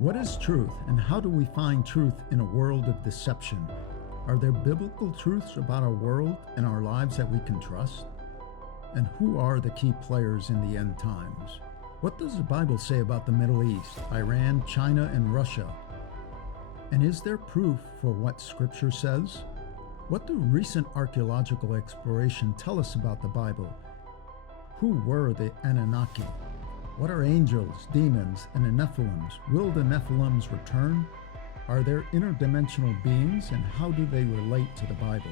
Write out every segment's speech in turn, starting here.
What is truth, and how do we find truth in a world of deception? Are there biblical truths about our world and our lives that we can trust? And who are the key players in the end times? What does the Bible say about the Middle East, Iran, China, and Russia? And is there proof for what Scripture says? What do recent archaeological exploration tell us about the Bible? Who were the Anunnaki? What are angels, demons, and the Nephilims? Will the Nephilims return? Are there interdimensional beings, and how do they relate to the Bible?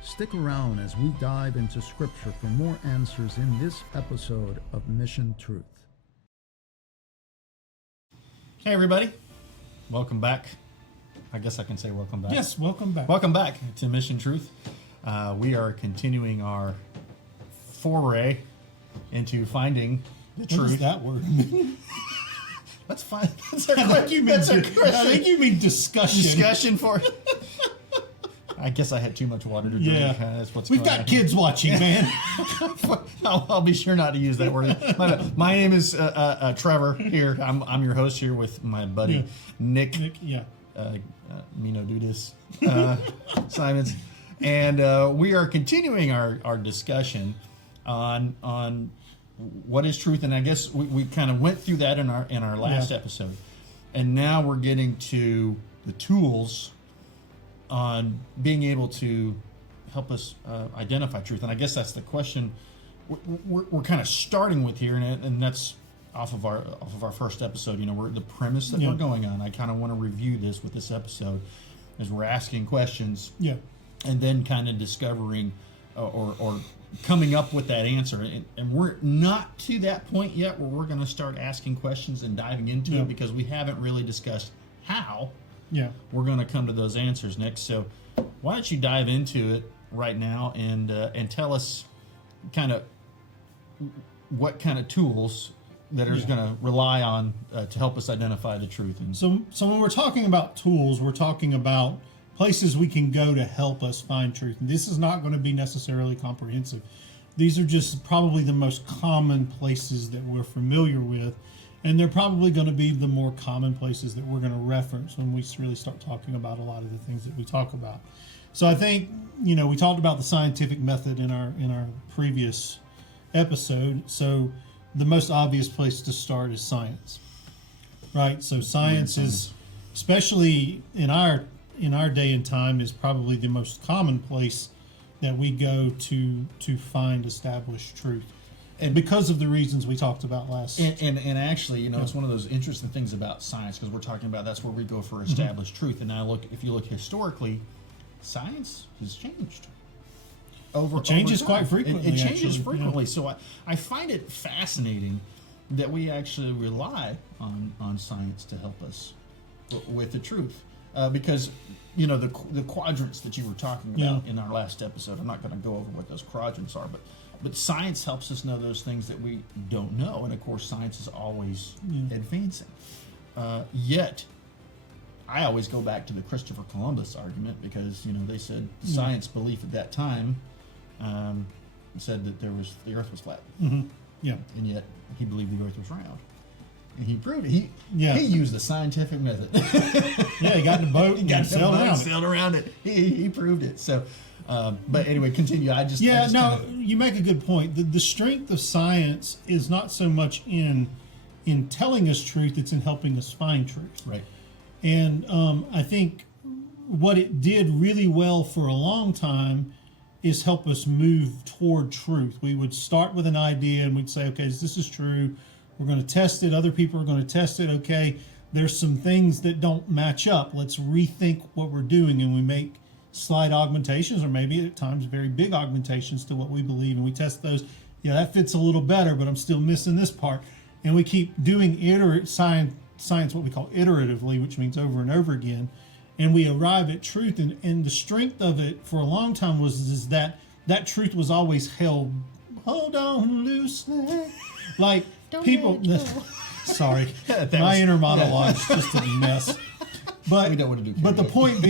Stick around as we dive into Scripture for more answers in this episode of Mission Truth. Hey everybody, welcome back. I guess I can say welcome back. Yes, welcome back. Welcome back to Mission Truth. We are continuing our foray into finding the truth. What does that word mean? That's fine. That's our I think you mean discussion. Discussion for. I guess I had too much water to drink. Yeah, That's what's we've going got on. Kids watching, man. I'll be sure not to use that word. My name is Trevor. Here, I'm your host here with my buddy Nick. Yeah. Mino Dudis Simons, and we are continuing our discussion on what is truth, and I guess we kind of went through that in our last episode, and now we're getting to the tools on being able to help us identify truth. And I guess that's the question we're kind of starting with here, and that's off of our first episode. You know, we're the premise that we're going on. I kind of want to review this with this episode as we're asking questions, and then kind of discovering or coming up with that answer. And we're not to that point yet where we're going to start asking questions and diving into it, because we haven't really discussed how we're going to come to those answers next. So why don't you dive into it right now and tell us kind of what kind of tools that are going to rely on to help us identify the truth. And So when we're talking about tools, we're talking about places we can go to help us find truth. And this is not going to be necessarily comprehensive. These are just probably the most common places that we're familiar with, and they're probably going to be the more common places that we're going to reference when we really start talking about a lot of the things that we talk about. So I think, we talked about the scientific method in our previous episode. So the most obvious place to start is science, right? So science is, especially in our day and time, is probably the most common place that we go to find established truth, and because of the reasons we talked about last. And actually, it's one of those interesting things about science, because we're talking about that's where we go for established truth. And now if you look historically, science has changed. It changes quite frequently. It changes frequently. So I find it fascinating that we actually rely on science to help us with the truth. Because, the quadrants that you were talking about in our last episode, I'm not going to go over what those quadrants are, but science helps us know those things that we don't know. And, of course, science is always advancing. Yet, I always go back to the Christopher Columbus argument, because, they said science belief at that time said that the earth was flat. Mm-hmm. Yeah. And yet he believed the earth was round. And he proved it. He used the scientific method. He got in the boat and sailed around it. He proved it. So, but anyway, continue. You make a good point. The strength of science is not so much in telling us truth; it's in helping us find truth. Right. And I think what it did really well for a long time is help us move toward truth. We would start with an idea and we'd say, okay, this is true. We're going to test it. Other people are going to test it. Okay, there's some things that don't match up. Let's rethink what we're doing. And we make slight augmentations, or maybe at times very big augmentations to what we believe. And we test those. Yeah, that fits a little better, but I'm still missing this part. And we keep doing science, what we call iteratively, which means over and over again. And we arrive at truth. And the strength of it for a long time was that truth was always held, hold on loosely. Like, Don't people, sorry, my inner monologue's just a mess. But we don't want to do. But the point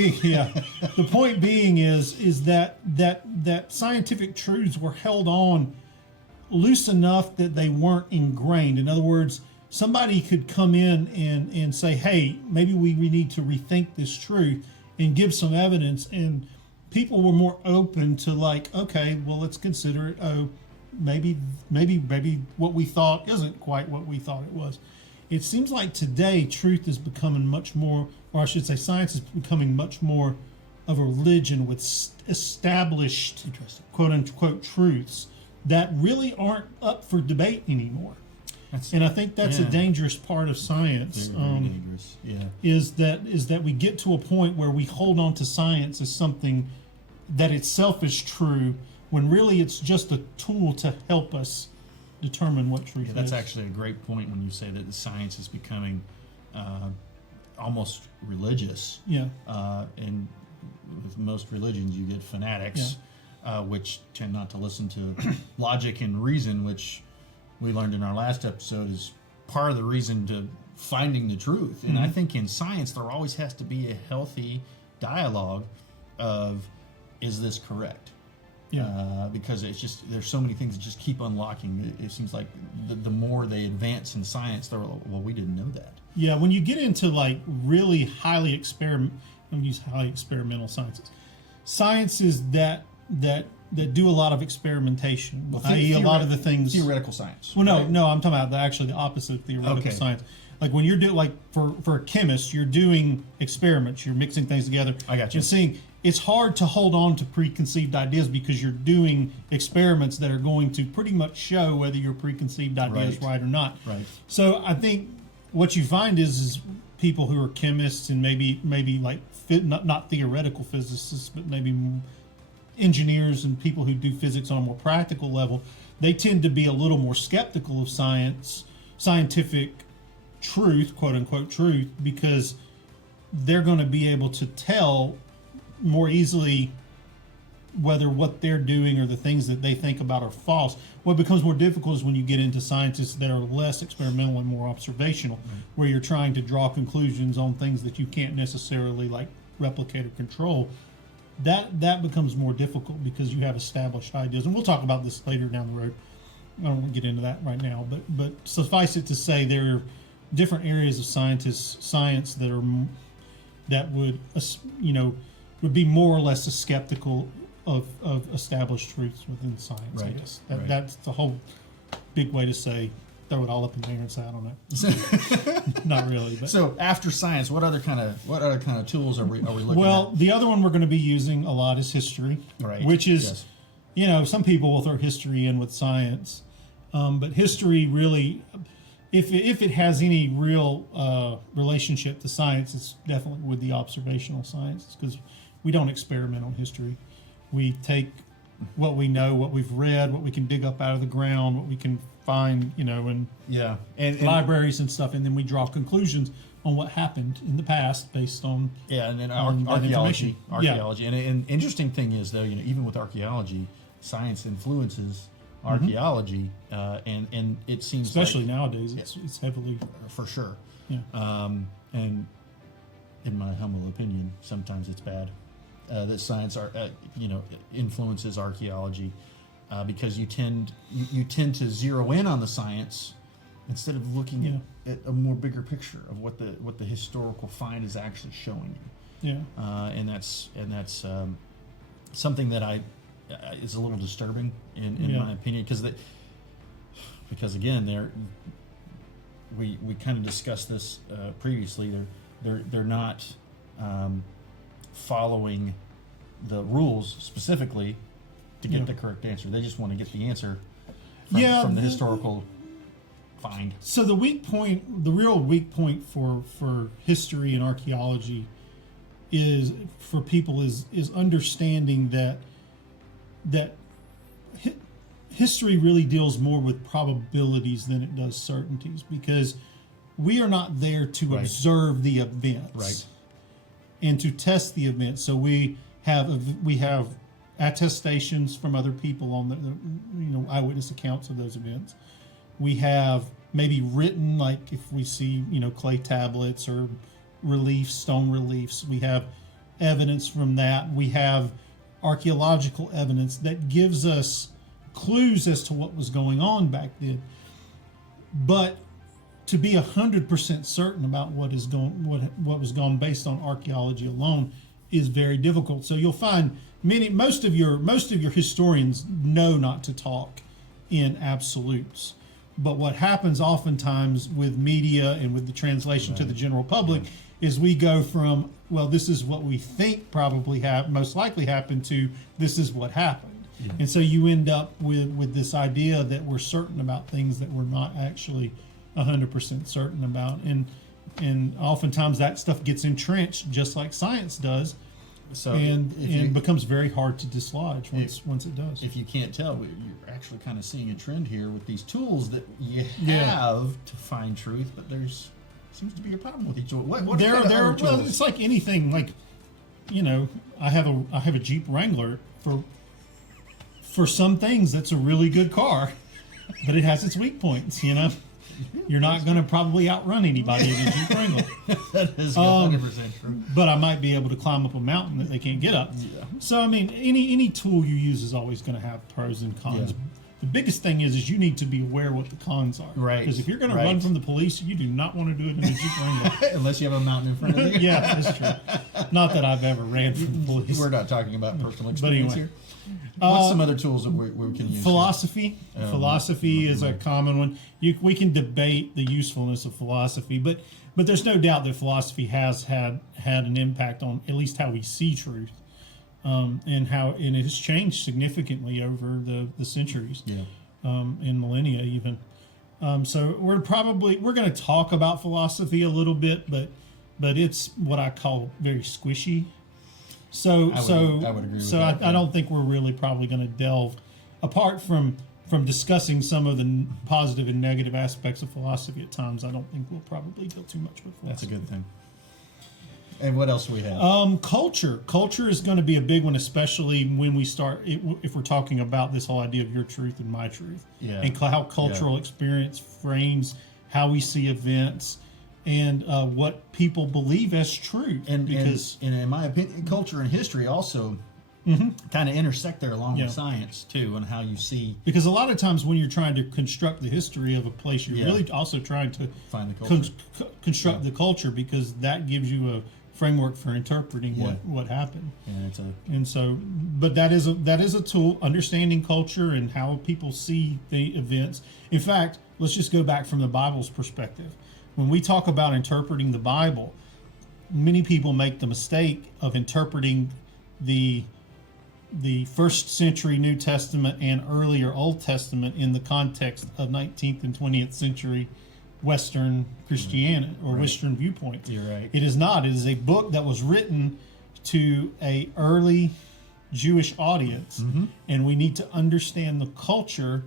being, is that scientific truths were held on loose enough that they weren't ingrained. In other words, somebody could come in and say, hey, maybe we need to rethink this truth and give some evidence, and people were more open to like, okay, well, let's consider it. Oh, maybe what we thought isn't quite what we thought it was. It seems like today truth is becoming much more, or I should say science is becoming much more of a religion with established quote unquote truths that really aren't up for debate anymore. And I think that's a dangerous part of science. Very dangerous. Yeah. Is that we get to a point where we hold on to science as something that itself is true, when really it's just a tool to help us determine what truth is. That's actually a great point when you say that the science is becoming almost religious. Yeah. And with most religions, you get fanatics, which tend not to listen to logic and reason, which we learned in our last episode is part of the reason to finding the truth. And I think in science, there always has to be a healthy dialogue of, is this correct? Yeah. Because it's just, there's so many things that just keep unlocking. It seems like the more they advance in science, they're like, well, we didn't know that. Yeah, when you get into like really highly experimental sciences that do a lot of experimentation, i.e. a lot of the things theoretical science. Well, no, right? no, I'm talking about actually the opposite of theoretical science. Like when you're doing, like for a chemist, you're doing experiments, you're mixing things together. I got you. And seeing, it's hard to hold on to preconceived ideas because you're doing experiments that are going to pretty much show whether your preconceived idea is right or not. Right. So I think what you find is people who are chemists and maybe like not theoretical physicists, but maybe engineers and people who do physics on a more practical level, they tend to be a little more skeptical of scientific truth, quote unquote truth, because they're going to be able to tell more easily whether what they're doing or the things that they think about are false. What becomes more difficult is when you get into scientists that are less experimental and more observational, where you're trying to draw conclusions on things that you can't necessarily like replicate or control. That becomes more difficult because you have established ideas, and we'll talk about this later down the road. I don't want to get into that right now, but suffice it to say, there are different areas of science that would be more or less skeptical of established truths within science. Right. I guess that's the whole big way to say, throw it all up in there and say, I don't know. Not really. But. So after science, what other kind of tools are we looking at? Well, the other one we're going to be using a lot is history, right? Which is, some people will throw history in with science, but history really, if it has any real relationship to science, it's definitely with the observational sciences, because we don't experiment on history. We take what we know, what we've read, what we can dig up out of the ground, what we can find, in and libraries and stuff, and then we draw conclusions on what happened in the past based on and then archaeology. And an interesting thing is, though, even with archaeology, science influences archaeology, and it seems especially nowadays it's heavily for sure. Yeah. And in my humble opinion, sometimes it's bad that science influences archaeology, because you tend to zero in on the science instead of looking at a more bigger picture of what the historical find is actually showing you. Yeah. And that's something that is a little disturbing in my opinion, because again, we kind of discussed this previously. They're not following the rules specifically to get the correct answer. They just want to get the answer from the historical find. So the real weak point for history and archaeology is for people is understanding that history really deals more with probabilities than it does certainties, because we are not there to observe the events and to test the events. So we have attestations from other people on the eyewitness accounts of those events. We have maybe written, like if we see clay tablets or stone reliefs, we have evidence from that. We have archaeological evidence that gives us clues as to what was going on back then. But to be 100% certain about what was gone based on archaeology alone is very difficult. So you'll find most of your historians know not to talk in absolutes. But what happens oftentimes with media and with the translation to the general public is we go from, well, this is what we think probably most likely happened, to this is what happened. Yeah. And so you end up with this idea that we're certain about things that we're not actually 100% certain about. And oftentimes that stuff gets entrenched just like science does. So and becomes very hard to dislodge once it does. If you can't tell, you're actually kind of seeing a trend here with these tools that you have to find truth, but there's seems to be a problem with each one. Well, it's like anything. Like, I have a Jeep Wrangler. For some things, that's a really good car, but it has its weak points. You're not going to probably outrun anybody in a Jeep Wrangler. That is 100% true. But I might be able to climb up a mountain that they can't get up. Yeah. So, I mean, any tool you use is always going to have pros and cons. Yeah. The biggest thing is you need to be aware what the cons are. Right. Because if you're going to run from the police, you do not want to do it in a Jeep Wrangler. Unless you have a mountain in front of you. Yeah, that's true. Not that I've ever ran from the police. We're not talking about personal experience here. What's some other tools that we can use? Philosophy. Philosophy is a common one. We can debate the usefulness of philosophy, but there's no doubt that philosophy has had an impact on at least how we see truth, and it has changed significantly over the centuries, and millennia even. So we're going to talk about philosophy a little bit, but it's what I call very squishy. So I would agree with that. I don't think we're really probably going to delve, apart from discussing some of the positive and negative aspects of philosophy at times. I don't think we'll probably deal too much with philosophy. That's a good thing. And what else do we have? Culture is going to be a big one, especially when we start, if we're talking about this whole idea of your truth and my truth, and how cultural experience frames how we see events. And what people believe as true. And in my opinion, culture and history also kind of intersect there along with science, too, and how you see. Because a lot of times when you're trying to construct the history of a place, you're really also trying to find the culture. Construct the culture, because that gives you a framework for interpreting what happened. But that is a tool, understanding culture and how people see the events. In fact, let's just go back from the Bible's perspective. When we talk about interpreting the Bible, many people make the mistake of interpreting the first century New Testament and earlier Old Testament in the context of 19th and 20th century Western Christianity or Western viewpoint. You're right. It is not. It is a book that was written to a early Jewish audience, and we need to understand the culture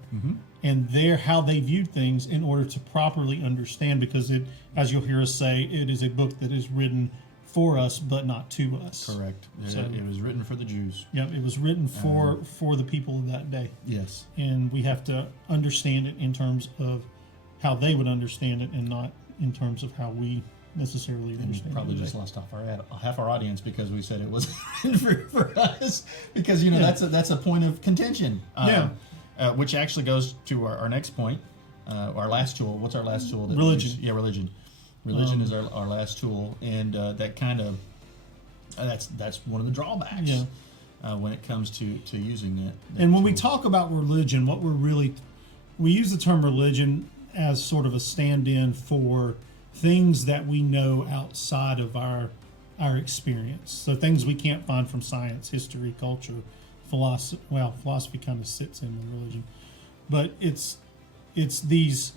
and how they viewed things in order to properly understand, because it, as you'll hear us say, it is a book that is written for us but not to us. Correct. So, it was written for the Jews. Yep, it was written for the people of that day. Yes. And we have to understand it in terms of how they would understand it, and not in terms of how we necessarily understand. Probably just lost half our audience because we said it was for us, because that's a point of contention. Which actually goes to our next point, our last tool. What's our last tool? Religion. Religion. Religion is our last tool, and that kind of that's one of the drawbacks when it comes to using that. And when we talk about religion, we use the term religion as sort of a stand-in for things that we know outside of our experience. So things we can't find from science, history, culture, philosophy. Well, philosophy kind of sits in the religion, but it's these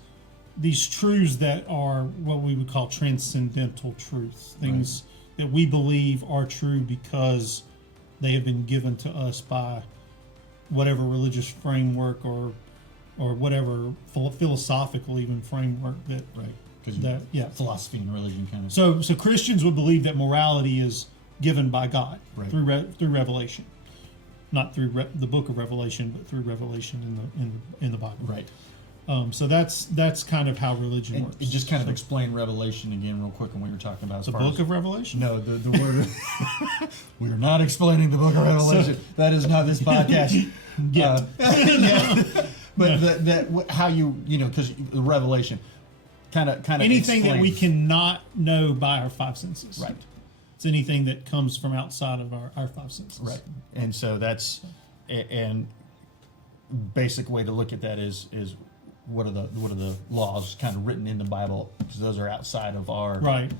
truths that are what we would call transcendental truths, things that we believe are true because they have been given to us by whatever religious framework or whatever philosophical even framework that philosophy and religion kind of. So Christians would believe that morality is given by God through revelation, not through the book of Revelation, but through revelation in the Bible. Right. So that's kind of how religion works. Just kind of explain Revelation again real quick on what you're talking about. The book of Revelation? No, the word. We're not explaining the book of Revelation. That is not this podcast. But how because the Revelation. kind of anything that we explain. cannot know by our five senses. Right. It's anything that comes from outside of our five senses. Right. And so that's and basic way to look at that is what are the laws kind of written in the Bible, because those are outside of our Right.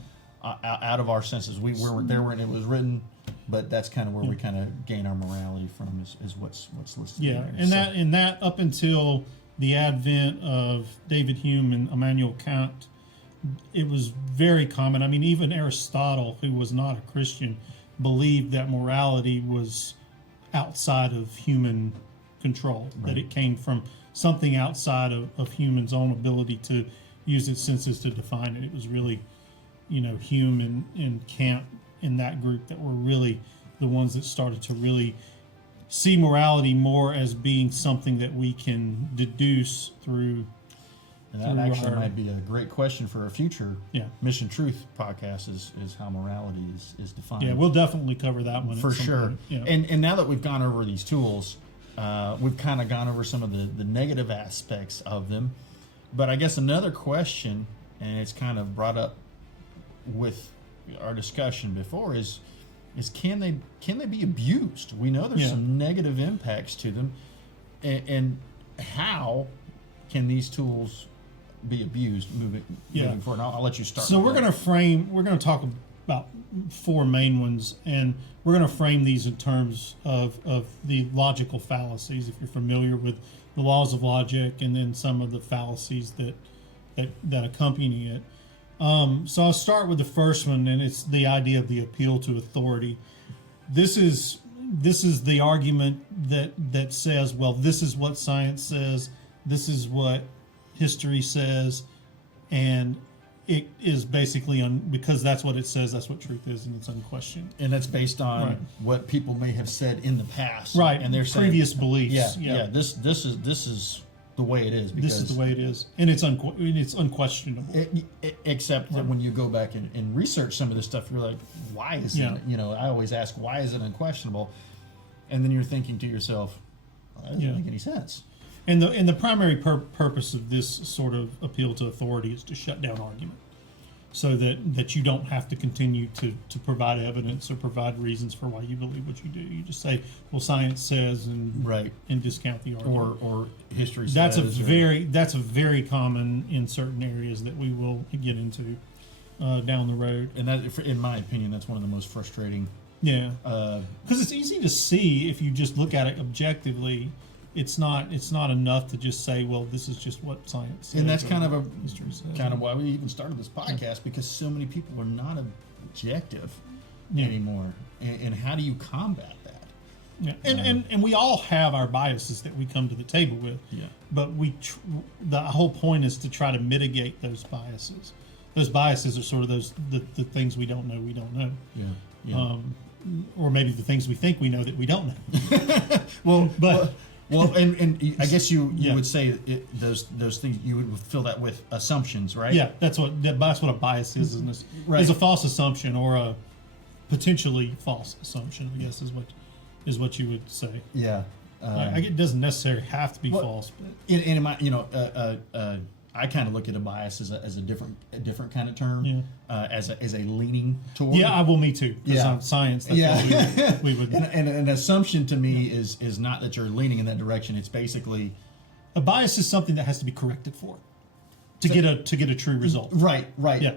Out of our senses. We were there when it was written, but that's kind of where we kind of gain our morality from is what's listed. Yeah, there. and that up until the advent of David Hume and Immanuel Kant, it was very common. I mean, even Aristotle, who was not a Christian, believed that morality was outside of human control, that it came from something outside of humans' own ability to use its senses to define it. It was really, Hume and Kant in that group that were really the ones that started to really see morality more as being something that we can deduce through. And that actually might be a great question for a future Mission Truth podcast is how morality is defined. Yeah, we'll definitely cover that one for sure. point. Yeah. And now that we've gone over these tools, we've kind of gone over some of the negative aspects of them. But I guess another question, and it's kind of brought up with our discussion before, is can they be abused? We know there's some negative impacts to them, and how can these tools be abused moving forward? I'll let you start. So we're going to talk about four main ones, and we're going to frame these in terms of the logical fallacies, if you're familiar with the laws of logic, and then some of the fallacies that accompany it. So I'll start with the first one, and it's the idea of the appeal to authority. This is the argument that says, well, this is what science says, this is what history says, and it is basically because that's what it says, that's what truth is, and it's unquestioned. And that's based on what people may have said in the past, right? And their previous beliefs. This is the way it is. This is the way it is, and it's unquestionable. Except that when you go back and research some of this stuff, you're like, why is it? I always ask, why is it unquestionable? And then you're thinking to yourself, well, that doesn't make any sense. And the primary purpose of this sort of appeal to authority is to shut down argument, so that you don't have to continue to provide evidence or provide reasons for why you believe what you do. You just say, well, science says, and discount the argument. Or history says. That's a very common in certain areas that we will get into down the road. And that, in my opinion, that's one of the most frustrating. Yeah, because it's easy to see if you just look at it objectively. It's not enough to just say, well, this is just what science says. And that's kind of why we even started this podcast, because so many people are not objective anymore. And how do you combat that? Yeah, and we all have our biases that we come to the table with. Yeah. But the whole point is to try to mitigate those biases. Those biases are sort of the things we don't know. Yeah. Yeah. Or maybe the things we think we know that we don't know. Well, and I guess you would say those things, you would fill that with assumptions, right? Yeah, that's what a bias is, isn't it? Right. Is a false assumption, or a potentially false assumption, I guess is what you would say. Yeah. It doesn't necessarily have to be false, but in my, I kind of look at a bias as a different kind of term, as a leaning toward. Yeah, me too. Because on science, that's what we would. And an assumption to me is not that you're leaning in that direction. It's basically a bias is something that has to be corrected for to get a true result. Right.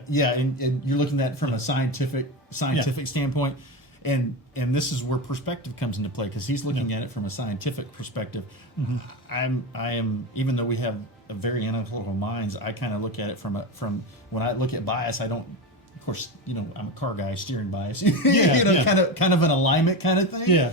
Yeah. And you're looking at it from a scientific standpoint, and this is where perspective comes into play, because he's looking at it from a scientific perspective. Mm-hmm. I am even though we have a very analytical minds, I kind of look at it from when I look at bias, I don't, of course, I'm a car guy, steering bias, kind of an alignment kind of thing. Yeah.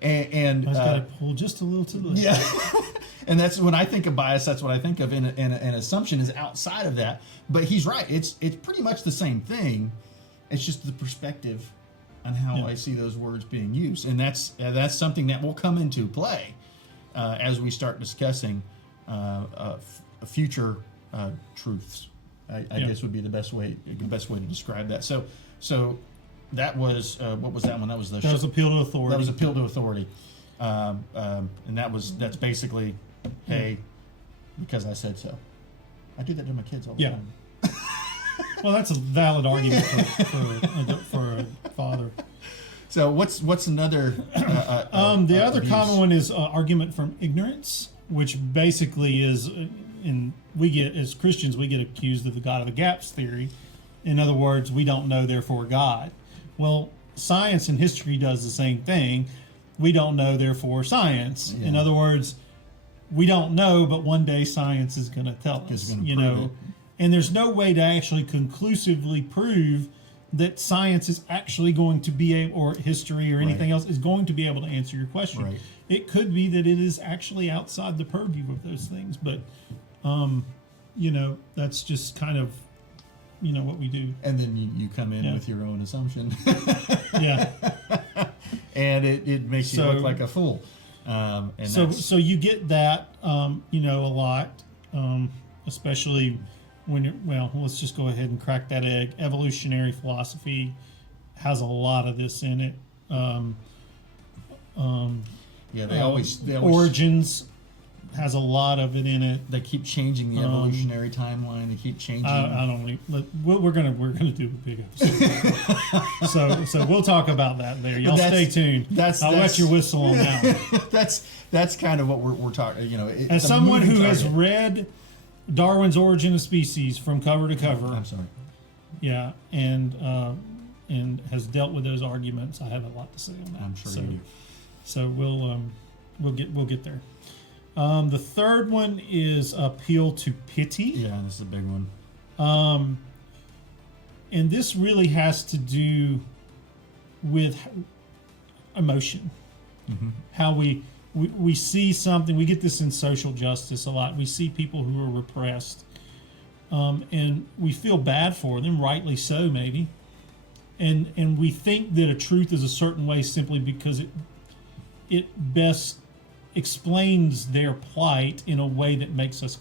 And I was got to pull just a little to the left. Yeah. And that's when I think of bias, that's what I think of, and an assumption is outside of that. But he's right. It's pretty much the same thing. It's just the perspective on how I see those words being used. And that's something that will come into play as we start discussing future truths. I guess would be the best way to describe that. So that was what was that one? That was appeal to authority. That was appeal to authority, and that's basically, hey, because I said so. I do that to my kids all the time. Well, that's a valid argument for a father. So what's another? The other abuse? common one is argument from ignorance, which basically is, we get as Christians we get accused of the God of the gaps theory. In other words, we don't know, therefore God. Well, science and history does the same thing. We don't know, therefore science. Yeah. In other words, we don't know, but one day science is going to tell us. Gonna prove it. And there's no way to actually conclusively prove that science is actually going to be able, or history or anything else is going to be able to answer your question. Right. It could be that it is actually outside the purview of those things, but that's just kind of what we do. And then you come in with your own assumption. Yeah. And it makes you look like a fool. So you get that a lot, especially when let's just go ahead and crack that egg. Evolutionary philosophy has a lot of this in it. They always Origins has a lot of it in it. They keep changing the evolutionary timeline. They keep changing. I don't. We're gonna do a big episode. so we'll talk about that there. Y'all stay tuned. I'll wet your whistle on that one. That's kind of what we're talking. As someone who has read Darwin's Origin of Species from cover to cover, I'm sorry. Yeah, and has dealt with those arguments. I have a lot to say on that. I'm sure you do. So we'll get there. The third one is appeal to pity. Yeah, this is a big one. And this really has to do with emotion. Mm-hmm. How we see something. We get this in social justice a lot. We see people who are repressed, and we feel bad for them, rightly so, maybe. And we think that a truth is a certain way simply because it best explains their plight in a way that makes us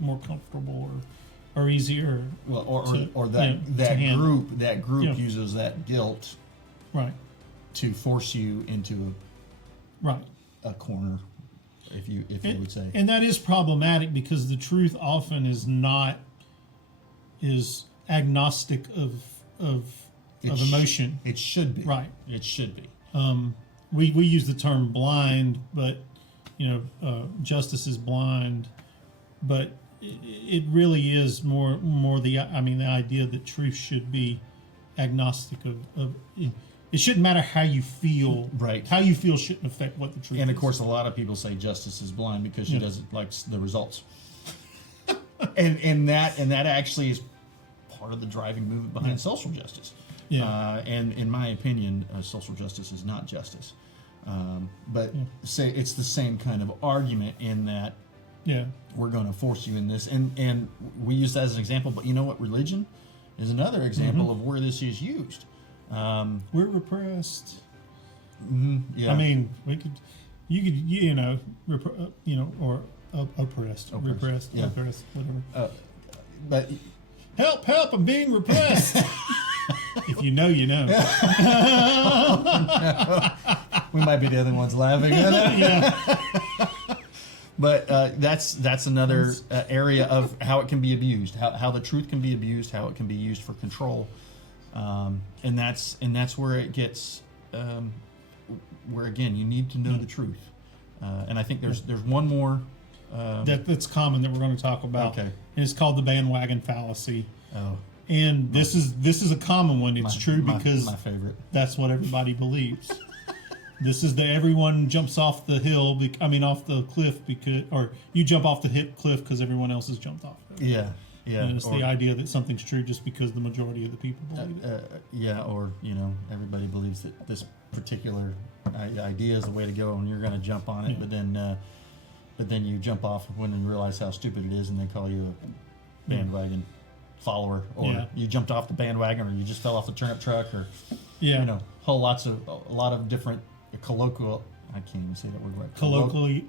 more comfortable, or easier. Well, or to that handle. group uses that guilt, right, to force you into a corner, if you would say. And that is problematic because the truth often is agnostic of emotion. It should be. Right. It should be. We use the term blind, but justice is blind, but it really is more the idea that truth should be agnostic of it shouldn't matter how you feel. Right. How you feel shouldn't affect what the truth is. And of course, a lot of people say justice is blind because she doesn't like the results. and that actually is part of the driving movement behind social justice. Yeah. And in my opinion, social justice is not justice. But say it's the same kind of argument in that we're going to force you in this. And we use that as an example, but you know what? Religion is another example of where this is used. We're repressed. Yeah. I mean, or oppressed, repressed, yeah. oppressed, whatever. But Help! I'm being repressed. If you know, you know. we might be the other ones laughing at it. Yeah. But that's another area of how it can be abused, how the truth can be abused, how it can be used for control, and that's where it gets where again you need to know the truth, and I think there's one more that's common that we're going to talk about. Okay. And it's called the bandwagon fallacy. Oh. And this is a common one. It's true because my favorite. That's what everybody believes. This is everyone jumps off the hill. Off the cliff or you jump off the cliff because everyone else has jumped off. Yeah. And it's the idea that something's true just because the majority of the people believe it. Or everybody believes that this particular idea is the way to go, and you're going to jump on it. Yeah. But then you jump off when you realize how stupid it is, and they call you a bandwagon follower, or you jumped off the bandwagon, or you just fell off the turnip truck, or a lot of different colloquial. I can't even say that word right.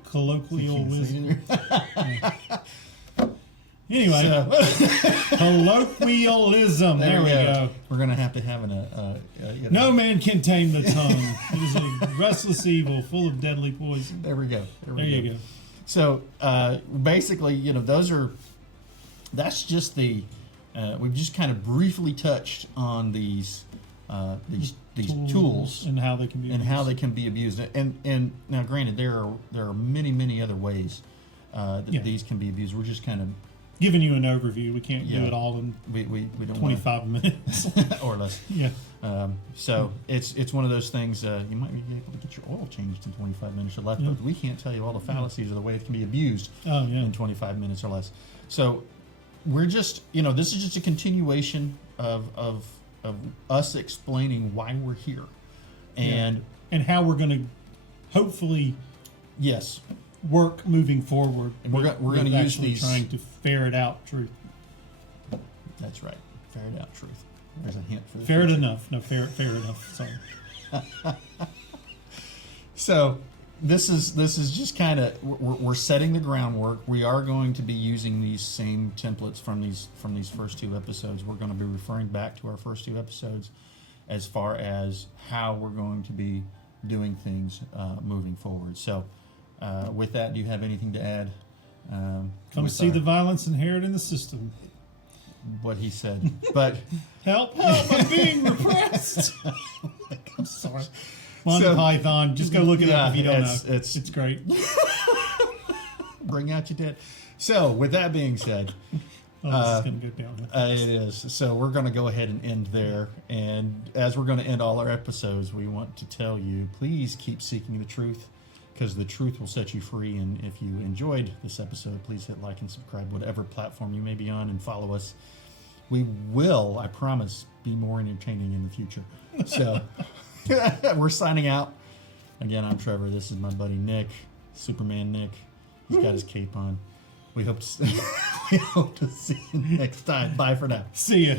Colloquialism. Anyway, colloquialism. There we go. We're gonna have to have No man can tame the tongue. It is a restless evil, full of deadly poison. There we go. There you go. So basically, that's just the we've just kind of briefly touched on these tools and how they can be abused. And now, granted, there are many other ways that these can be abused. We're just kind of giving you an overview. We can't do it all in we don't 25 minutes or less. Yeah. So it's one of those things. You might be able to get your oil changed in 25 minutes or less, but we can't tell you all the fallacies of the way it can be abused in 25 minutes or less. So we're just, this is just a continuation of us explaining why we're here, and how we're going to hopefully work moving forward. And we're going to use these, trying to ferret out truth. That's right, ferret out truth. There's a hint for the ferret future. enough. No, fair enough. Sorry. So this is just kind of we're setting the groundwork. We are going to be using these same templates from these first two episodes. We're going to be referring back to our first two episodes as far as how we're going to be doing things moving forward. So with that, do you have anything to add? Come see the violence inherent in the system. What he said, but help! I'm being repressed. I'm sorry. Monty Python. Just go look it up if you don't know. It's great. Bring out your dead. So, with that being said, this is going to go down. it is. So, we're going to go ahead and end there. And as we're going to end all our episodes, we want to tell you, please keep seeking the truth, because the truth will set you free. And if you enjoyed this episode, please hit like and subscribe, whatever platform you may be on, and follow us. We will, I promise, be more entertaining in the future. So we're signing out. Again, I'm Trevor. This is my buddy Nick, Superman Nick. He's got his cape on. We hope to see you next time. Bye for now. See ya.